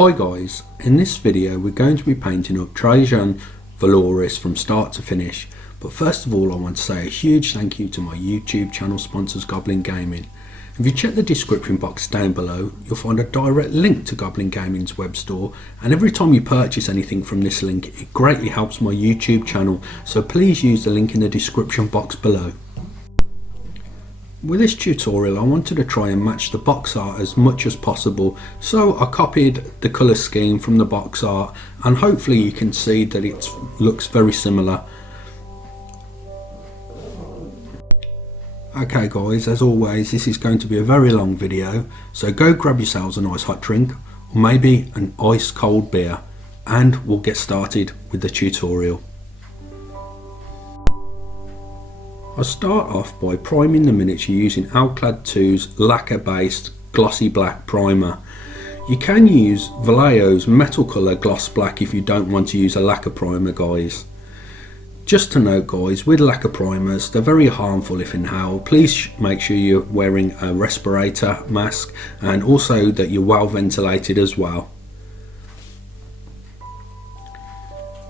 Hi guys, in this video we're going to be painting up Trajann Valoris from start to finish, but first of all I want to say a huge thank you to my YouTube channel sponsors Goblin Gaming. If you check the description box down below, you'll find a direct link to Goblin Gaming's web store, and every time you purchase anything from this link it greatly helps my YouTube channel, so please use the link in the description box below. With this tutorial I wanted to try and match the box art as much as possible, so I copied the colour scheme from the box art and hopefully you can see that it looks very similar. Okay guys, as always this is going to be a very long video, so go grab yourselves a nice hot drink or maybe an ice cold beer and we'll get started with the tutorial. I'll start off by priming the miniature using Alclad 2's lacquer based glossy black primer. You can use Valoris metal colour gloss black if you don't want to use a lacquer primer guys. Just to note guys, with lacquer primers they're very harmful if inhaled. Please make sure you're wearing a respirator mask and also that you're well ventilated as well.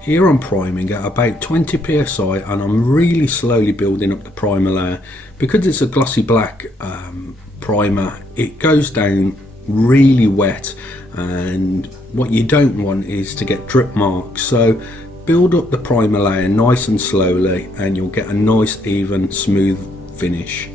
Here I'm priming at about 20 psi and I'm really slowly building up the primer layer. Because it's a glossy black primer, it goes down really wet and what you don't want is to get drip marks, so build up the primer layer nice and slowly and you'll get a nice even smooth finish.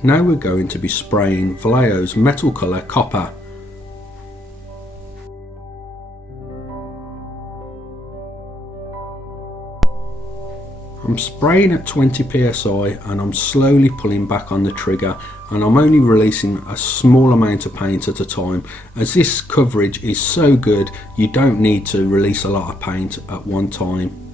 Now we're going to be spraying Valoris metal colour copper. I'm spraying at 20 psi and I'm slowly pulling back on the trigger, and I'm only releasing a small amount of paint at a time as this coverage is so good you don't need to release a lot of paint at one time.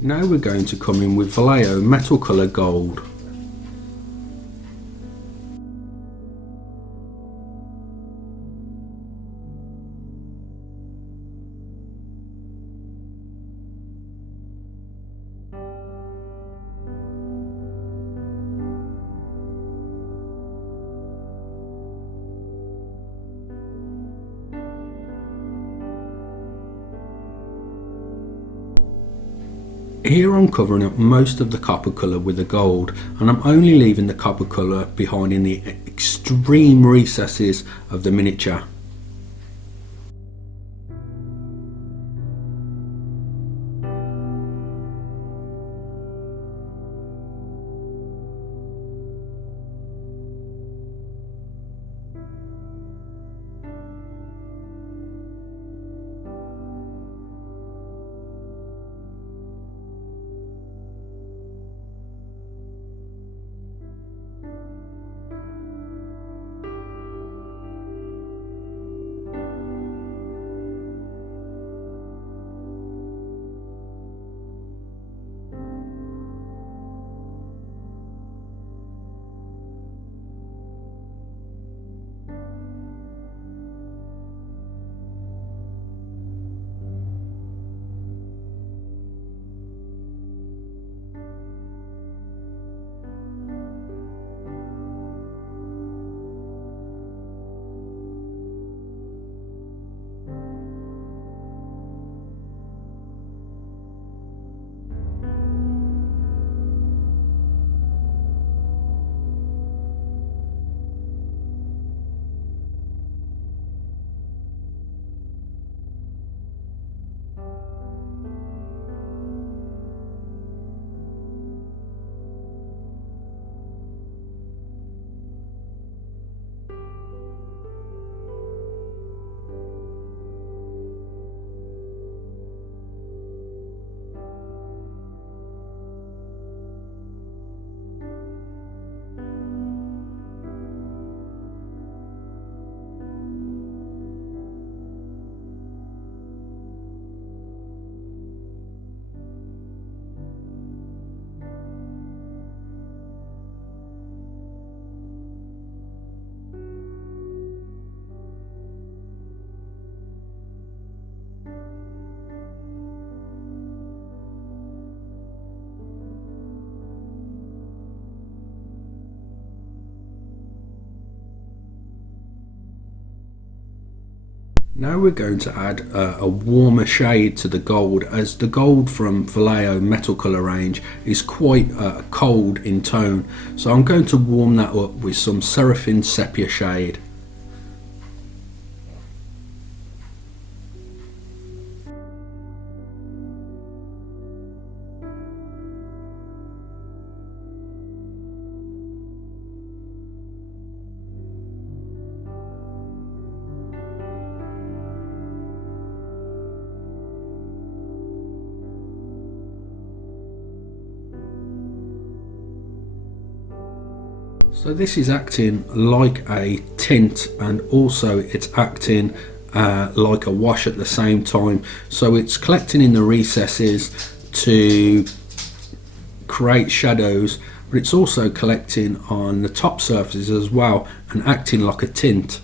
Now we're going to come in with Vallejo Metal Colour Gold. Here I'm covering up most of the copper colour with the gold, and I'm only leaving the copper colour behind in the extreme recesses of the miniature. Now we're going to add a warmer shade to the gold, as the gold from Vallejo Metal Colour range is quite cold in tone, so I'm going to warm that up with some Seraphim Sepia shade. So this is acting like a tint, and also it's acting like a wash at the same time. So it's collecting in the recesses to create shadows, but it's also collecting on the top surfaces as well and acting like a tint.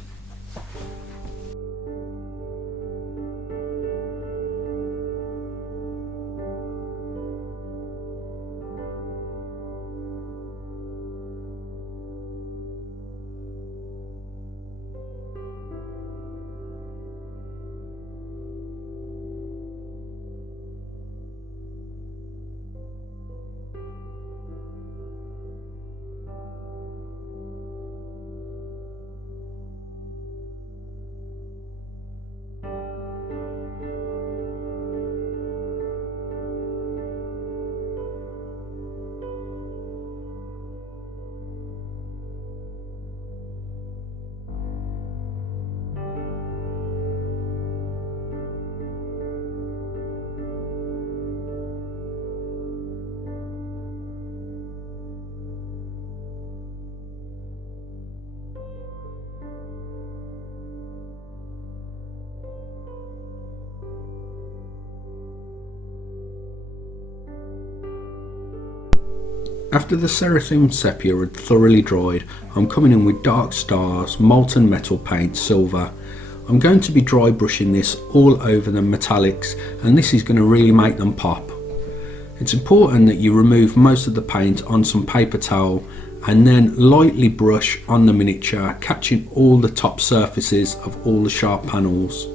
After the Seraphim Sepia had thoroughly dried, I'm coming in with Dark Stars, Molten Metal Paint, Silver. I'm going to be dry brushing this all over the metallics, and this is going to really make them pop. It's important that you remove most of the paint on some paper towel and then lightly brush on the miniature, catching all the top surfaces of all the sharp panels.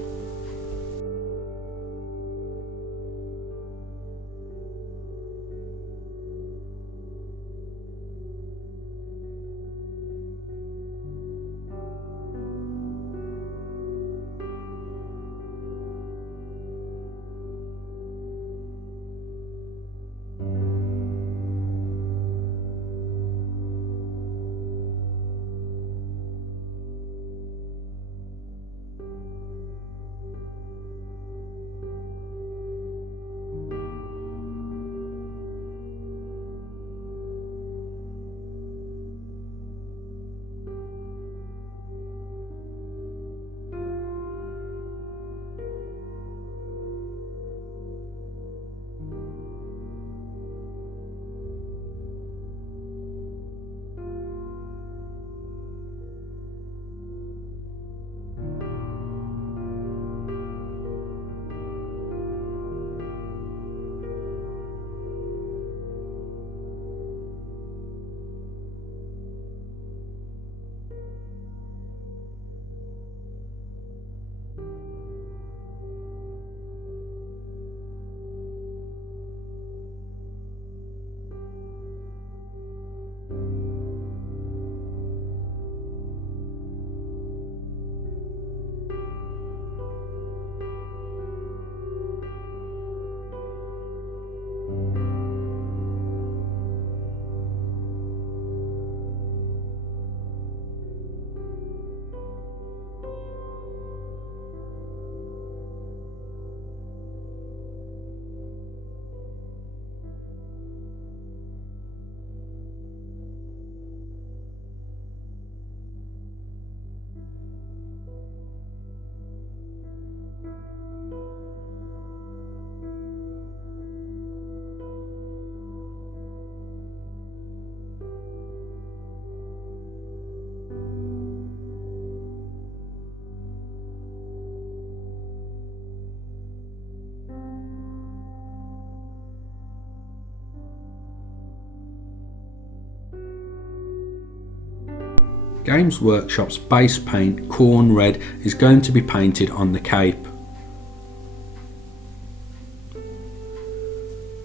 Games Workshop's base paint, Corn Red, is going to be painted on the cape.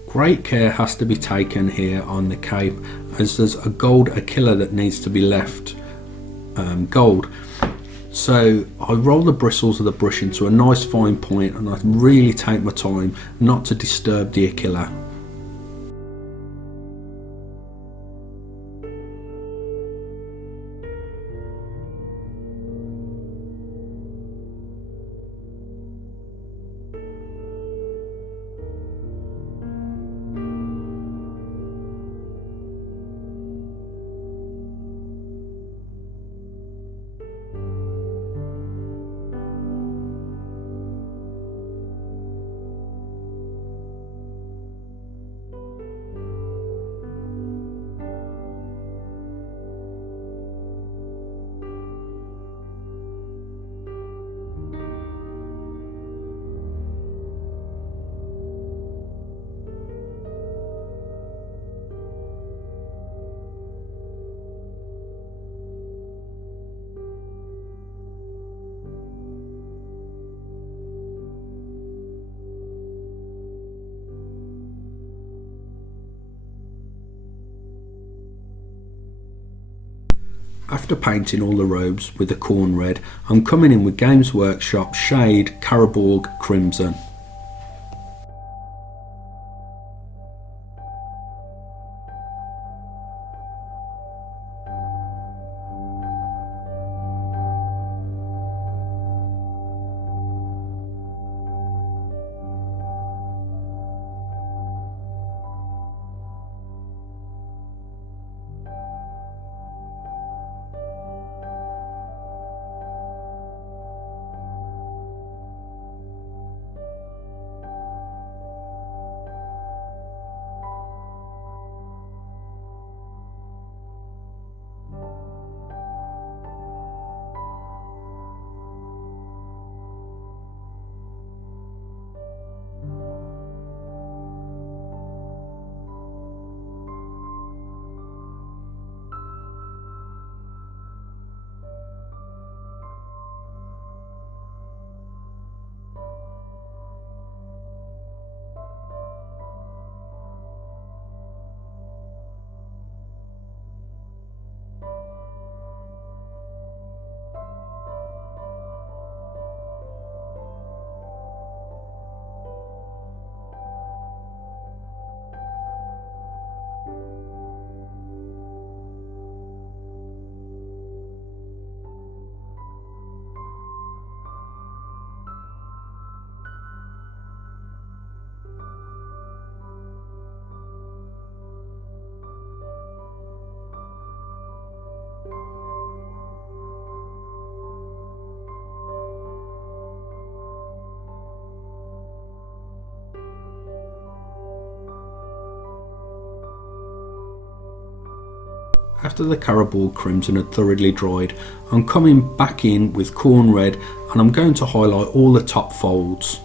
Great care has to be taken here on the cape, as there's a gold Achilla that needs to be left gold. So I roll the bristles of the brush into a nice fine point, and I really take my time not to disturb the Achilla. After painting all the robes with the Corn Red, I'm coming in with Games Workshop shade Caraborg Crimson. After the carabao crimson had thoroughly dried, I'm coming back in with corn red and I'm going to highlight all the top folds.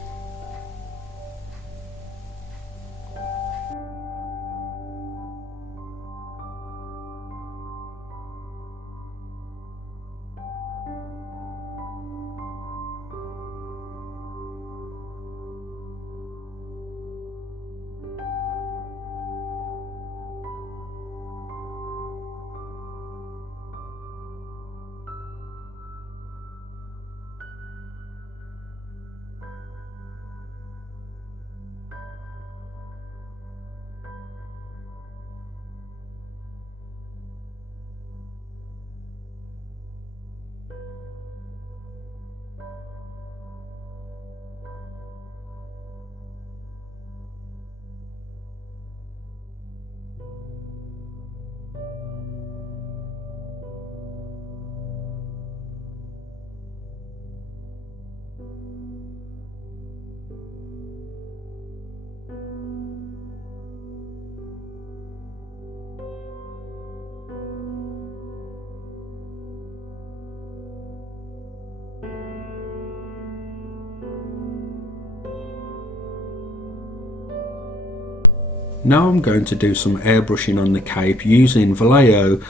Now I'm going to do some airbrushing on the cape using Valoris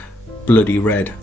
Bloody Red.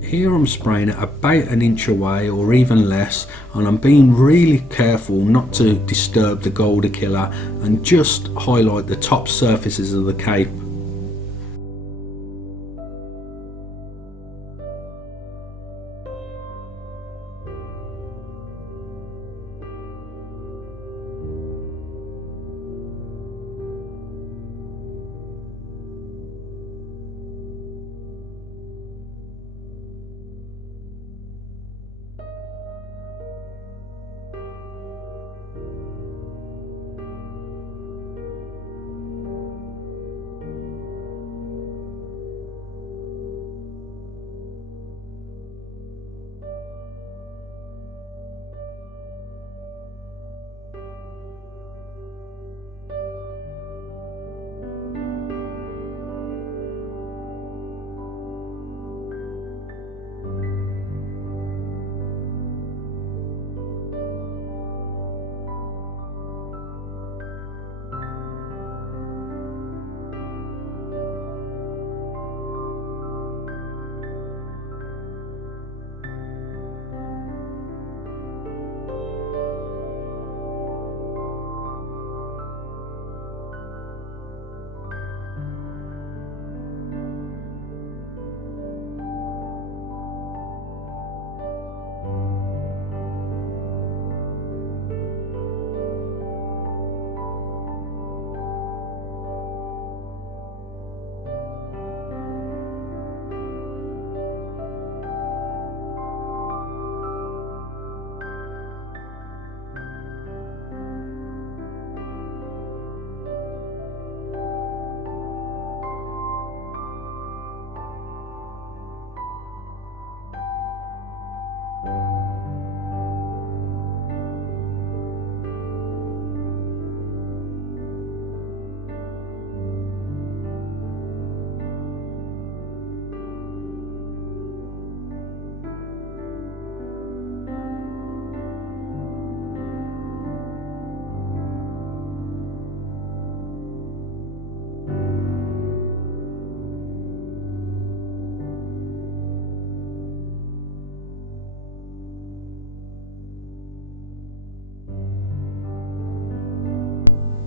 Here I'm spraying it about an inch away or even less, and I'm being really careful not to disturb the golder killer and just highlight the top surfaces of the cape.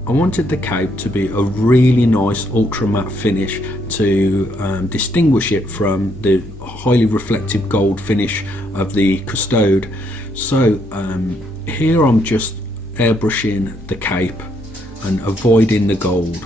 I wanted the cape to be a really nice ultra matte finish to distinguish it from the highly reflective gold finish of the Custode. So here I'm just airbrushing the cape and avoiding the gold.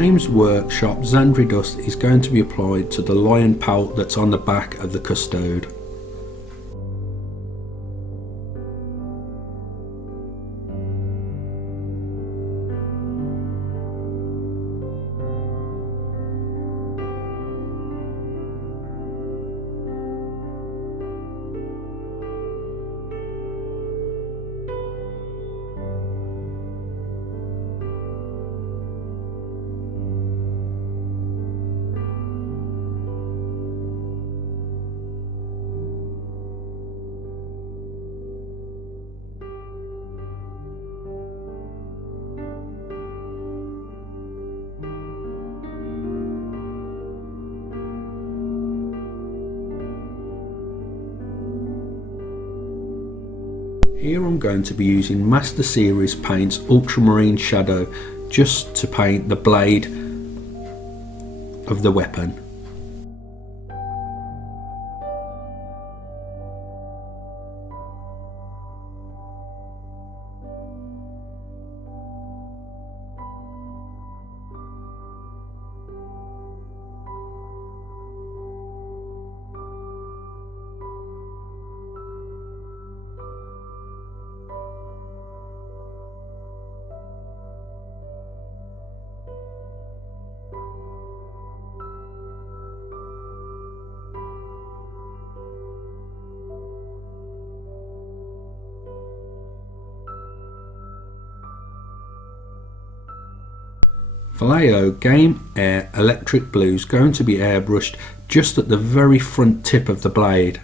Games Workshop Xandri Dust is going to be applied to the lion pelt that's on the back of the Custode. Here I'm going to be using Master Series Paint's Ultramarine Shadow just to paint the blade of the weapon. Vallejo Game Air Electric Blue is going to be airbrushed just at the very front tip of the blade.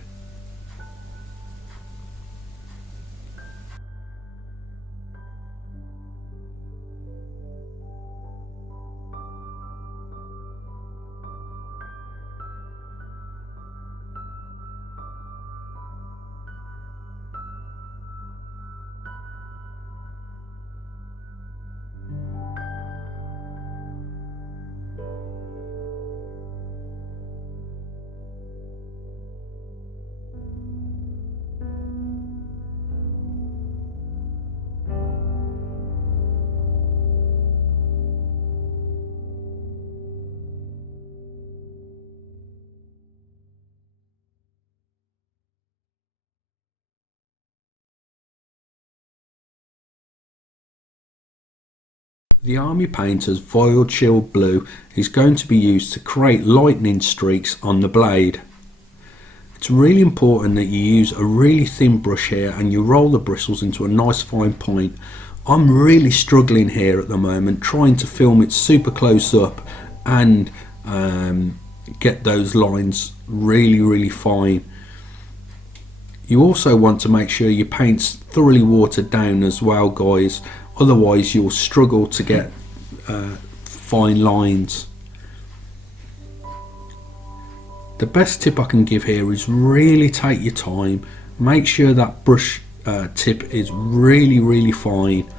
The Army Painter's Void Shield Blue is going to be used to create lightning streaks on the blade. It's really important that you use a really thin brush here and you roll the bristles into a nice fine point. I'm really struggling here at the moment trying to film it super close up and get those lines really fine. You also want to make sure your paint's thoroughly watered down as well, guys, otherwise you'll struggle to get fine lines. The best tip I can give here is really take your time, make sure that brush tip is really fine.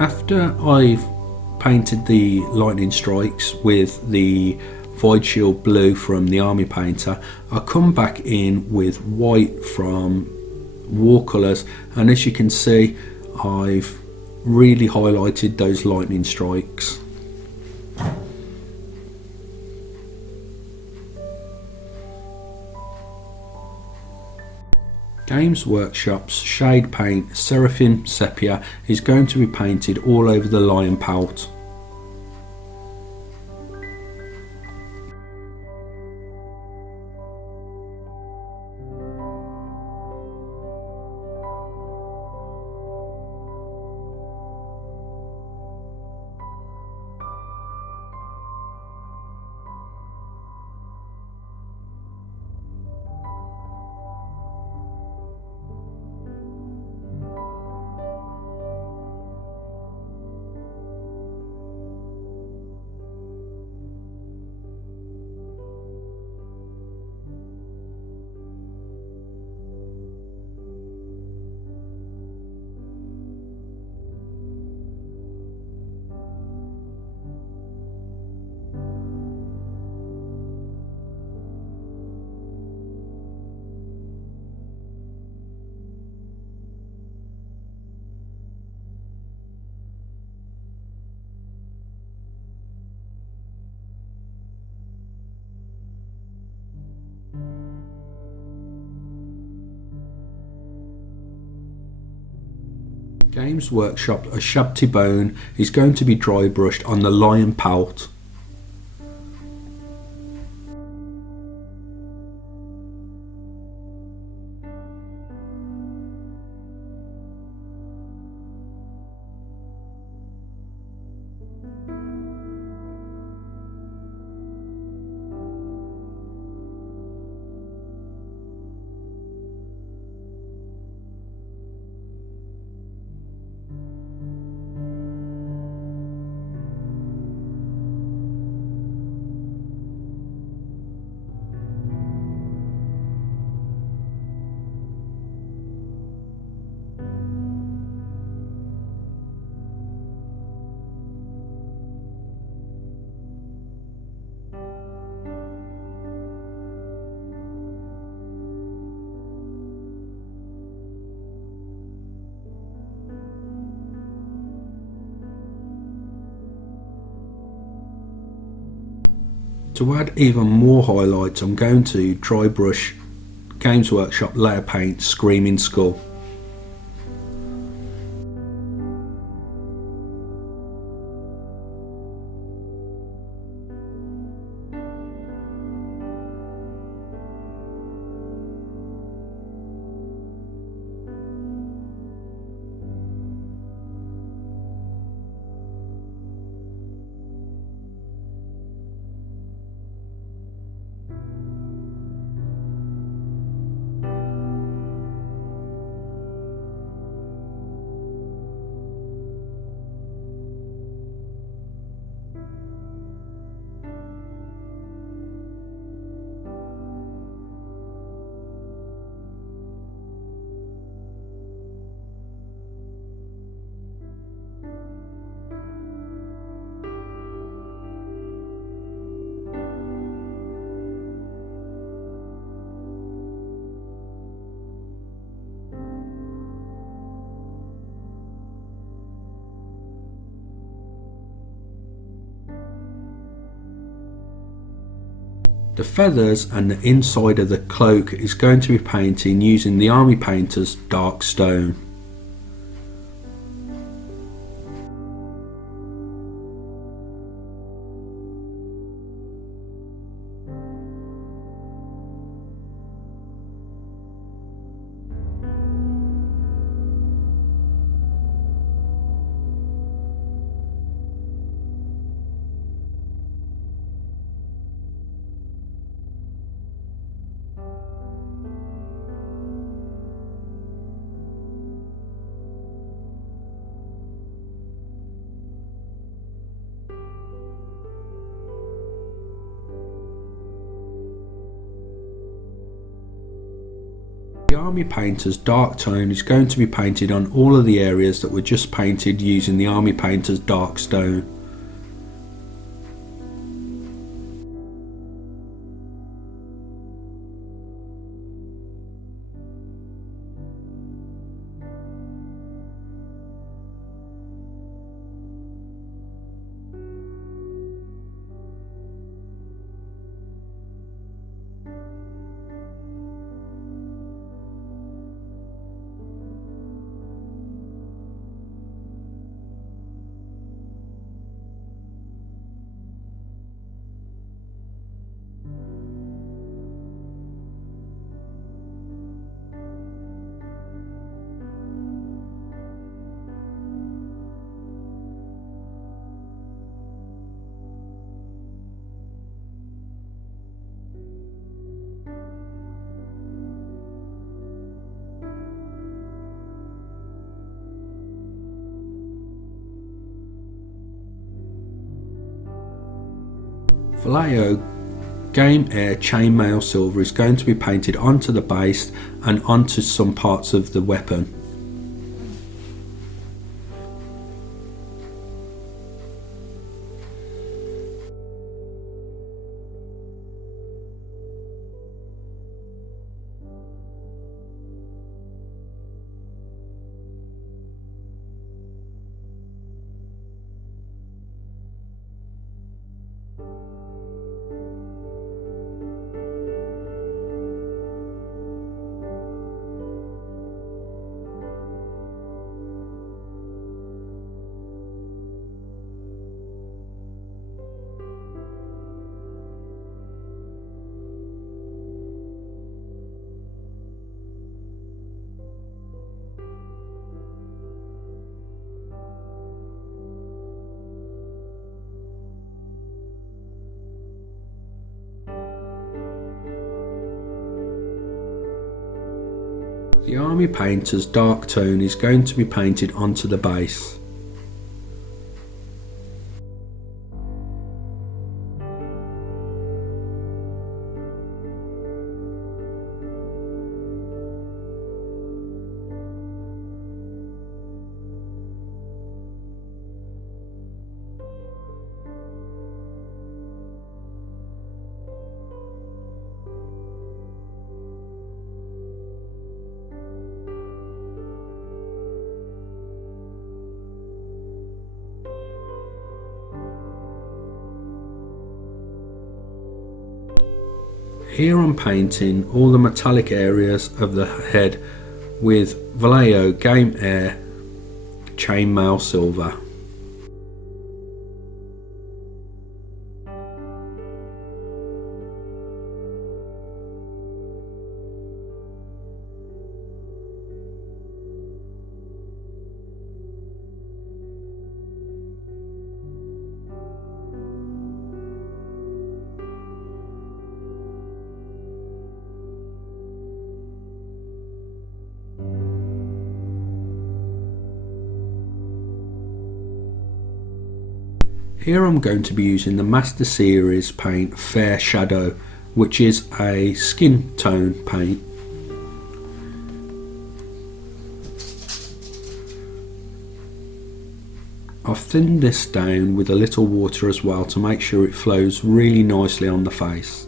After I've painted the lightning strikes with the void shield blue from the army painter, I come back in with white from watercolours, and as you can see, I've really highlighted those lightning strikes. Games Workshop's shade paint Seraphim Sepia is going to be painted all over the lion pelt. Games Workshop a Shabty Bone is going to be dry brushed on the lion pelt. To add even more highlights, I'm going to dry brush Games Workshop layer paint Screaming Skull. The feathers and the inside of the cloak is going to be painting using the Army Painter's dark stone. The army painter's dark tone is going to be painted on all of the areas that were just painted using the army painter's dark stone. Vallejo Game Air Chainmail Silver is going to be painted onto the base and onto some parts of the weapon. The army painter's dark tone is going to be painted onto the base. Here I'm painting all the metallic areas of the head with Vallejo Game Air Chainmail Silver. Here I'm going to be using the Master Series paint Fair Shadow, which is a skin tone paint. I've thinned this down with a little water as well to make sure it flows really nicely on the face.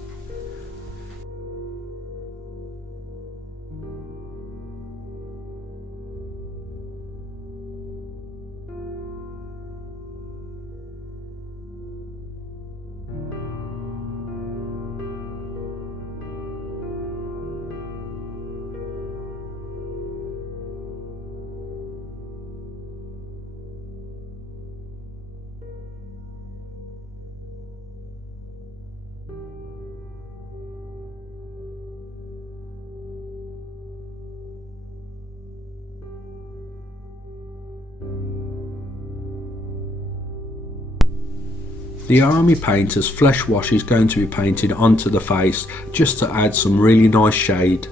The army painter's flesh wash is going to be painted onto the face just to add some really nice shade.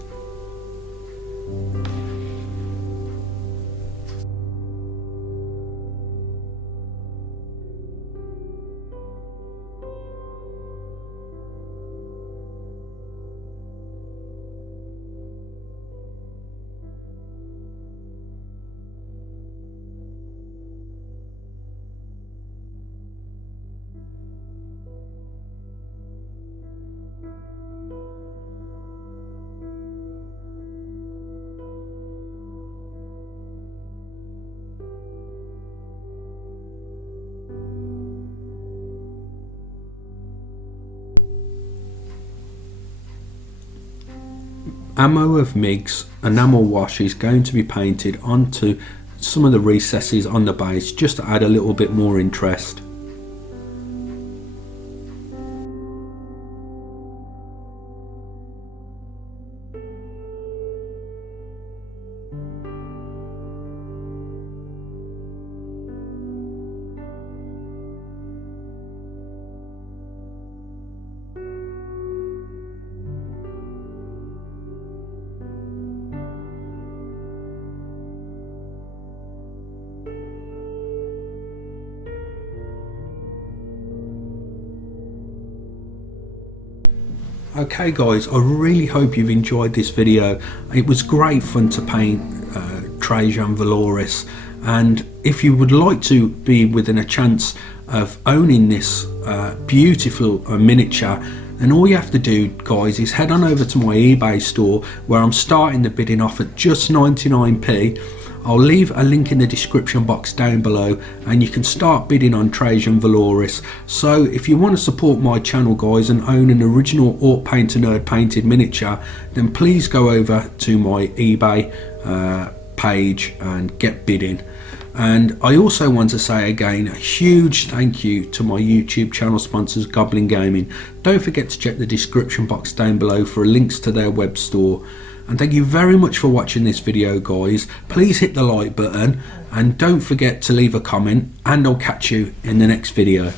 ammo of MIGs, enamel wash is going to be painted onto some of the recesses on the base just to add a little bit more interest. Okay guys, I really hope you've enjoyed this video. It was great fun to paint Trajann Valoris, and if you would like to be within a chance of owning this beautiful miniature, then all you have to do guys is head on over to my eBay store where I'm starting the bidding off at just 99p. I'll leave a link in the description box down below and you can start bidding on Trajann Valoris. So if you want to support my channel guys and own an original Art Painter Nerd painted miniature, then please go over to my eBay page and get bidding. And I also want to say again a huge thank you to my YouTube channel sponsors Goblin Gaming. Don't forget to check the description box down below for links to their web store. And thank you very much for watching this video guys. Please hit the like button and don't forget to leave a comment, and I'll catch you in the next video.